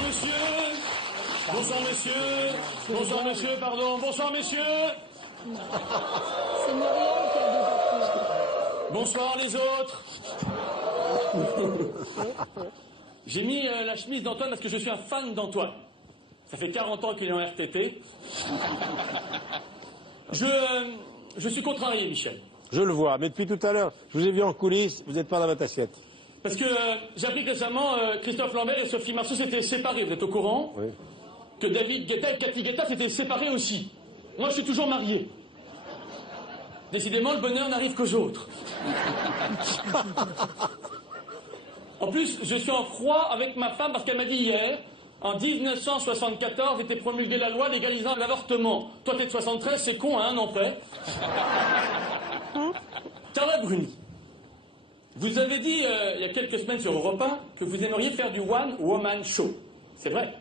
Bonsoir, monsieur. Bonsoir, monsieur. Bonsoir, monsieur, pardon. Bonsoir, messieurs. C'est Marianne qui a dit. Bonsoir, les autres. J'ai mis la chemise d'Antoine parce que je suis un fan d'Antoine. Ça fait 40 ans qu'il est en RTT. Je suis contrarié, Michel. Je le vois, mais depuis tout à l'heure, je vous ai vu en coulisses, vous n'êtes pas dans votre assiette. Parce que j'ai appris que récemment, Christophe Lambert et Sophie Marceau s'étaient séparés. Vous êtes au courant? Oui. Que David Guetta et Cathy Guetta s'étaient séparés aussi. Moi, je suis toujours marié. Décidément, le bonheur n'arrive qu'aux autres. En plus, je suis en froid avec ma femme parce qu'elle m'a dit hier, en 1974, était promulguée la loi légalisant l'avortement. Toi, t'es de 73, c'est con, hein, un an près. Carla Bruni, vous avez dit il y a quelques semaines sur Europe 1 que vous aimeriez faire du One Woman Show. C'est vrai?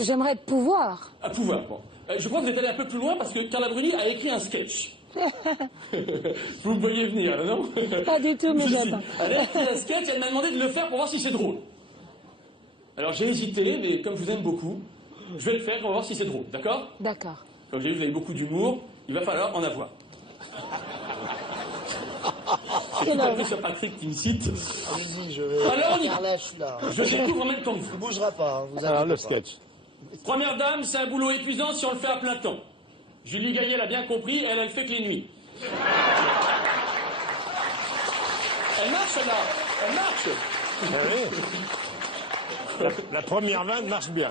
J'aimerais pouvoir. À pouvoir, bon. Je crois que vous êtes allé un peu plus loin parce que Carla Bruni a écrit un sketch. Vous me voyez venir, non? Pas du tout, mais j'aime pas. Elle a écrit un sketch, elle m'a demandé de le faire pour voir si c'est drôle. Alors j'ai hésité, mais comme je vous aime beaucoup, je vais le faire pour voir si c'est drôle, d'accord? D'accord. Comme j'ai vu, vous avez beaucoup d'humour, il va falloir en avoir. C'est tout à fait sur Patrick qui me cite. Allez-y, je vais. Alors on y va. Lâche là. Je découvre en même temps que vous. Il ne bougera pas, hein, vous Alors, inquiétez le pas. sketch. Première dame, c'est un boulot épuisant si on le fait à plein temps. Julie Gaillet l'a bien compris, elle le fait que les nuits. Elle marche, celle-là. Elle marche. Ah oui. La première vanne marche bien.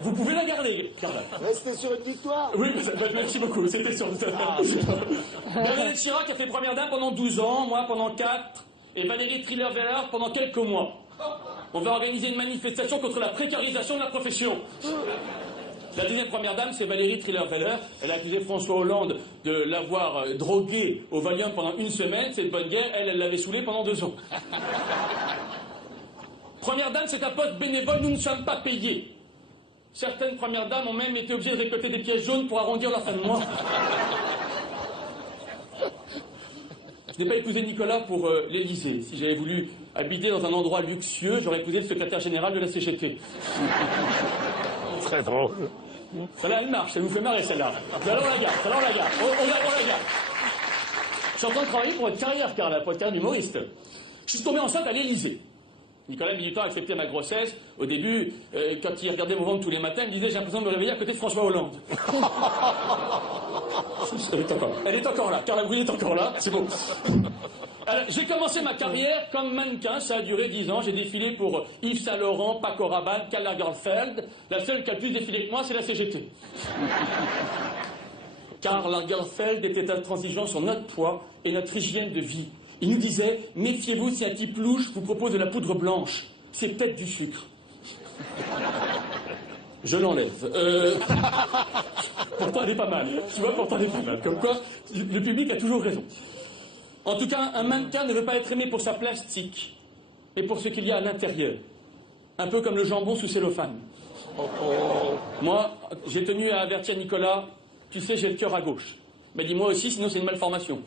Vous pouvez la garder, Carla. Restez sur une victoire. Oui, merci beaucoup, c'était sûr. Bernadette Chirac a fait première dame pendant 12 ans, moi pendant 4, et Valérie Trierweiler pendant quelques mois. On va organiser une manifestation contre la précarisation de la profession. La deuxième première dame, c'est Valérie Trierweiler. Elle a accusé François Hollande de l'avoir droguée au Valium pendant une semaine. C'est de bonne guerre. Elle l'avait saoulée pendant 2 ans. Première dame, c'est un poste bénévole. Nous ne sommes pas payés. Certaines premières dames ont même été obligées de récolter des pièces jaunes pour arrondir la fin de mois. Je n'ai pas épousé Nicolas pour l'Élysée. Si j'avais voulu habiter dans un endroit luxueux, j'aurais épousé le secrétaire général de la CGT. Très drôle. Celle-là, elle marche, ça vous fait marrer, celle-là. Mais alors, on la garde, celle-là, on la garde. On la garde. Je suis en train de travailler pour votre carrière, Carla, pour votre carrière d'humoriste. Je suis tombé enceinte à l'Élysée. Nicolas Militant a accepté ma grossesse. Au début, quand il regardait mon ventre tous les matins, il me disait « J'ai l'impression de me réveiller à côté de François Hollande. » Elle est encore là. Carla Bruni est encore là. C'est bon. J'ai commencé ma carrière comme mannequin. Ça a duré 10 ans. J'ai défilé pour Yves Saint Laurent, Paco Rabanne, Karl Lagerfeld. La seule qui a pu défiler avec moi, c'est la CGT. Karl Lagerfeld était intransigeant sur notre poids et notre hygiène de vie. Il nous disait « Méfiez-vous si un type louche vous propose de la poudre blanche. C'est peut-être du sucre. » Je l'enlève. Pourtant, elle est pas mal. Tu vois, pourtant, elle est pas mal. Comme quoi, le public a toujours raison. En tout cas, un mannequin ne veut pas être aimé pour sa plastique, mais pour ce qu'il y a à l'intérieur. Un peu comme le jambon sous cellophane. Moi, j'ai tenu à avertir Nicolas, tu sais, j'ai le cœur à gauche. Mais dis-moi aussi, sinon c'est une malformation.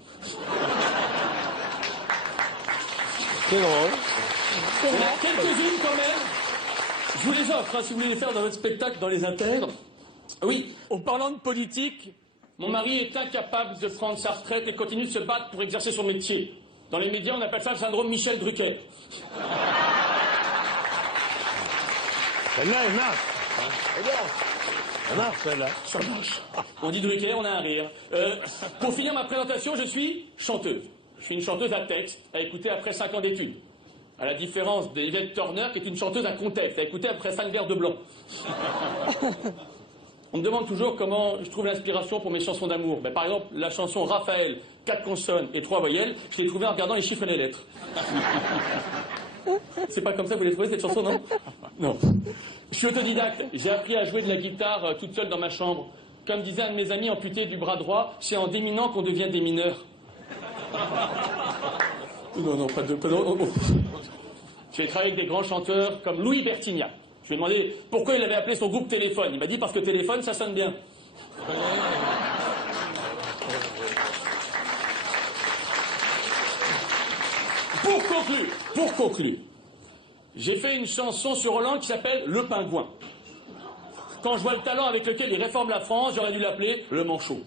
C'est drôle. C'est vrai. Quelques-unes quand même. Je vous les offre, hein, si vous voulez les faire dans votre spectacle, dans les intègres. Oui, en parlant de politique, mon mari est incapable de prendre sa retraite et continue de se battre pour exercer son métier. Dans les médias, on appelle ça le syndrome Michel Drucker. Celle-là, elle marche. Elle marche, celle-là. Ça marche. On dit Drucker, on a un rire. Pour finir ma présentation, je suis chanteuse. Je suis une chanteuse à texte, à écouter après 5 ans d'études. À la différence d'Yvette Turner, qui est une chanteuse à contexte, à écouter après 5 verres de blanc. On me demande toujours comment je trouve l'inspiration pour mes chansons d'amour. Ben, par exemple, la chanson Raphaël, 4 consonnes et 3 voyelles, je l'ai trouvée en regardant les chiffres et les lettres. C'est pas comme ça que vous l'avez trouvée, cette chanson, non? Non. Je suis autodidacte. J'ai appris à jouer de la guitare toute seule dans ma chambre. Comme disait un de mes amis amputé du bras droit, c'est en déminant qu'on devient des mineurs. Non, pas de... J'ai travaillé avec des grands chanteurs comme Louis Bertignac. Je lui ai demandé pourquoi il avait appelé son groupe Téléphone. Il m'a dit parce que téléphone, ça sonne bien. Pour conclure, J'ai fait une chanson sur Hollande qui s'appelle Le Pingouin. Quand je vois le talent avec lequel il réforme la France, j'aurais dû l'appeler Le Manchot.